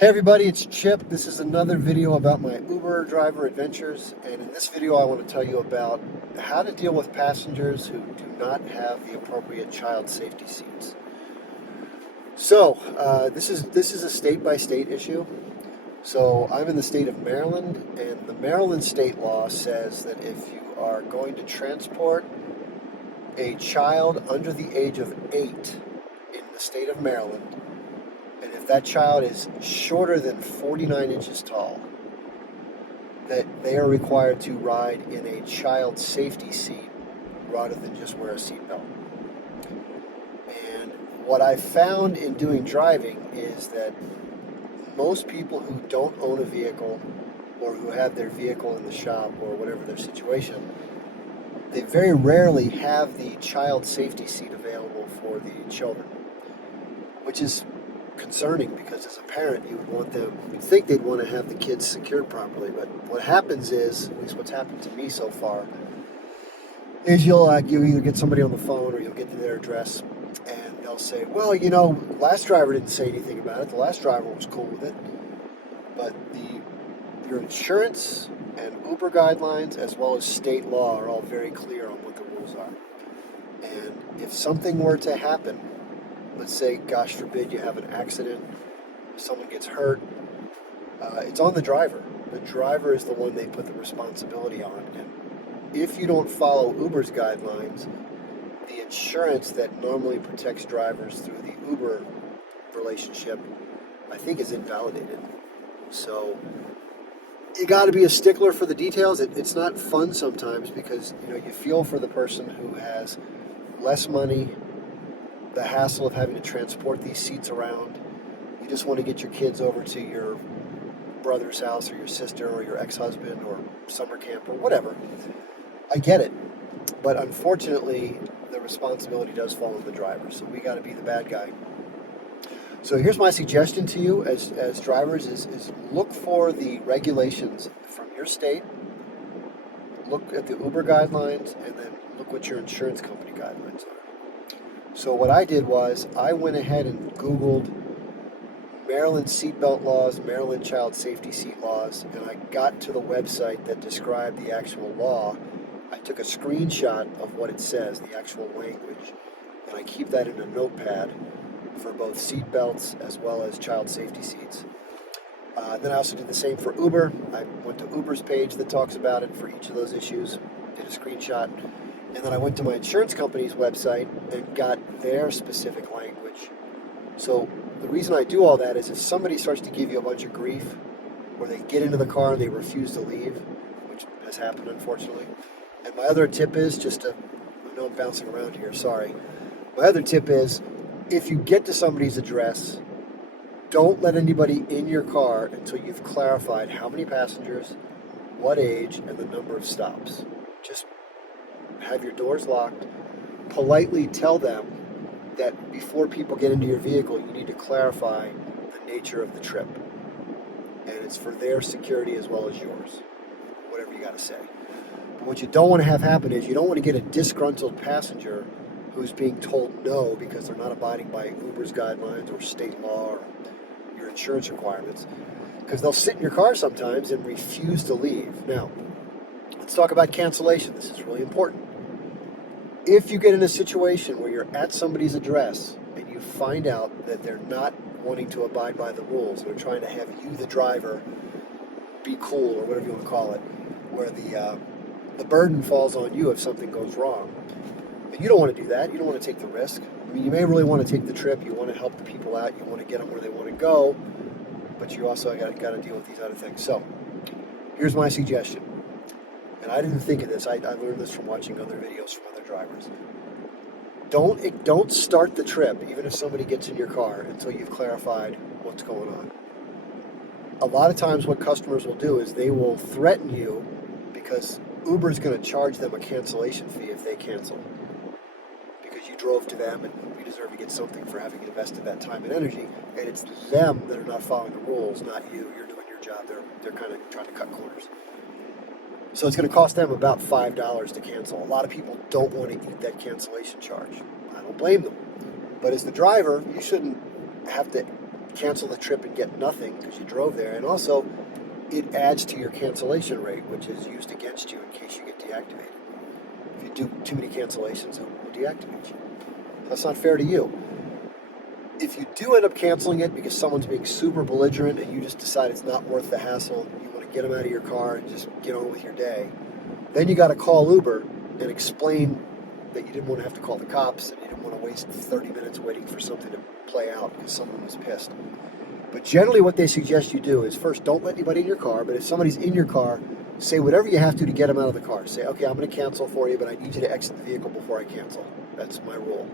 Hey everybody, it's Chip. This is another video about my Uber driver adventures, and in this video I want to tell you about how to deal with passengers who do not have the appropriate child safety seats. So, this is a state-by-state issue. So, I'm in the state of Maryland, and the Maryland state law says that if you are going to transport a child under the age of 8 in the state of Maryland, and if that child is shorter than 49 inches tall, that they are required to ride in a child safety seat rather than just wear a seatbelt. And what I found in doing driving is that most people who don't own a vehicle or who have their vehicle in the shop or whatever their situation, they very rarely have the child safety seat available for the children, which is concerning because as a parent you'd think they'd want to have the kids secured properly, but what happens is, at least what's happened to me so far, is you either get somebody on the phone or you'll get to their address and they'll say, well, last driver didn't say anything about it, the last driver was cool with it, but your insurance and Uber guidelines as well as state law are all very clear on what the rules are. And if something were to happen, let's say, gosh forbid, you have an accident, someone gets hurt, it's on the driver. The driver is the one they put the responsibility on. And if you don't follow Uber's guidelines, the insurance that normally protects drivers through the Uber relationship, I think, is invalidated. So you got to be a stickler for the details. It's not fun sometimes because you feel for the person who has less money, the hassle of having to transport these seats around. You just want to get your kids over to your brother's house or your sister or your ex-husband or summer camp or whatever. I get it. But unfortunately, the responsibility does fall on the driver. So we got to be the bad guy. So here's my suggestion to you as drivers is look for the regulations from your state. Look at the Uber guidelines and then look what your insurance company guidelines are. So what I did was I went ahead and Googled Maryland seatbelt laws, Maryland child safety seat laws, and I got to the website that described the actual law. I took a screenshot of what it says, the actual language, and I keep that in a notepad for both seatbelts as well as child safety seats. Then I also did the same for Uber. I went to Uber's page that talks about it for each of those issues, did a screenshot. And then I went to my insurance company's website and got their specific language. So the reason I do all that is if somebody starts to give you a bunch of grief, or they get into the car and they refuse to leave, which has happened unfortunately. And my other tip is, I know I'm bouncing around here, sorry. My other tip is, if you get to somebody's address, don't let anybody in your car until you've clarified how many passengers, what age, and the number of stops. Just have your doors locked, politely tell them that before people get into your vehicle, you need to clarify the nature of the trip. And it's for their security as well as yours, whatever you got to say. But what you don't want to have happen is you don't want to get a disgruntled passenger who's being told no because they're not abiding by Uber's guidelines or state law or your insurance requirements, because they'll sit in your car sometimes and refuse to leave. Now, let's talk about cancellation. This is really important. If you get in a situation where you're at somebody's address and you find out that they're not wanting to abide by the rules, they're trying to have you, the driver, be cool or whatever you want to call it, where the burden falls on you if something goes wrong. And you don't want to do that. You don't want to take the risk. I mean, you may really want to take the trip. You want to help the people out. You want to get them where they want to go. But you also got to deal with these other things. So here's my suggestion. And I didn't think of this. I learned this from watching other videos from other drivers. Don't start the trip, even if somebody gets in your car, until you've clarified what's going on. A lot of times what customers will do is they will threaten you because Uber's going to charge them a cancellation fee if they cancel. Because you drove to them and you deserve to get something for having invested that time and energy. And it's them that are not following the rules, not you. You're doing your job. They're kind of trying to cut corners. So it's going to cost them about $5 to cancel. A lot of people don't want to eat that cancellation charge. I don't blame them. But as the driver, you shouldn't have to cancel the trip and get nothing because you drove there. And also, it adds to your cancellation rate, which is used against you in case you get deactivated. If you do too many cancellations, it will deactivate you. That's not fair to you. If you do end up canceling it because someone's being super belligerent and you just decide it's not worth the hassle, you want to get them out of your car and just get on with your day, then you got to call Uber and explain that you didn't want to have to call the cops and you didn't want to waste 30 minutes waiting for something to play out because someone was pissed. But generally what they suggest you do is first, don't let anybody in your car, but if somebody's in your car, say whatever you have to get them out of the car. Say, okay, I'm going to cancel for you, but I need you to exit the vehicle before I cancel. That's my rule.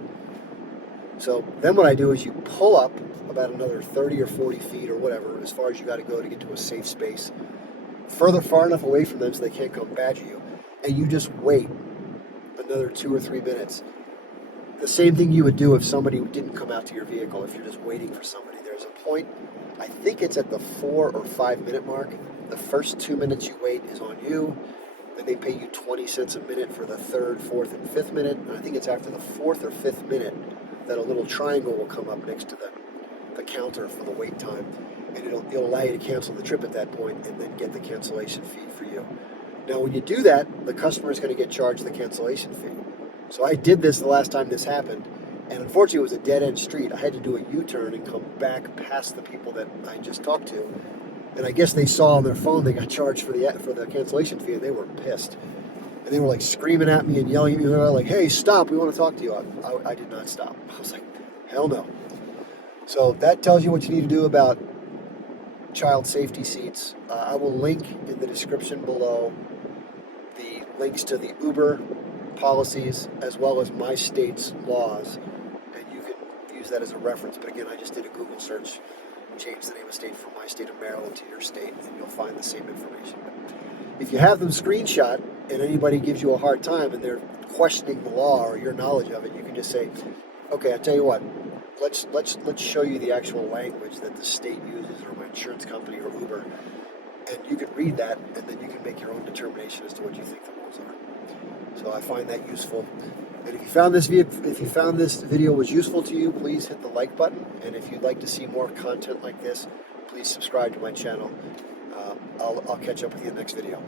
So then what I do is you pull up about another 30 or 40 feet or whatever, as far as you got to go to get to a safe space, far enough away from them so they can't come badger you, and you just wait another 2 or 3 minutes. The same thing you would do if somebody didn't come out to your vehicle, if you're just waiting for somebody. There's a point, I think it's at the 4 or 5 minute mark. The first 2 minutes you wait is on you. Then they pay you 20 cents a minute for the 3rd, 4th, and 5th minute. And I think it's after the 4th or 5th minute that a little triangle will come up next to the counter for the wait time. And it'll allow you to cancel the trip at that point and then get the cancellation fee for you. Now, when you do that, the customer is going to get charged the cancellation fee. So I did this the last time this happened, and unfortunately it was a dead-end street. I had to do a U-turn and come back past the people that I just talked to. And I guess they saw on their phone they got charged for the cancellation fee, and they were pissed. And they were like screaming at me and yelling at me. They were like, "Hey, stop, we want to talk to you." I did not stop. I was like, hell no. So that tells you what you need to do about child safety seats. I will link in the description below the links to the Uber policies as well as my state's laws, and you can use that as a reference. But again, I just did a Google search, changed the name of state from my state of Maryland to your state, and you'll find the same information. If you have them screenshot and anybody gives you a hard time and they're questioning the law or your knowledge of it, you can just say, okay, I'll tell you what, let's show you the actual language that the state uses or my insurance company or Uber, and you can read that and then you can make your own determination as to what you think the rules are. So I find that useful. And if you found this video was useful to you, please hit the like button. And if you'd like to see more content like this, please subscribe to my channel. I'll catch up with you in the next video.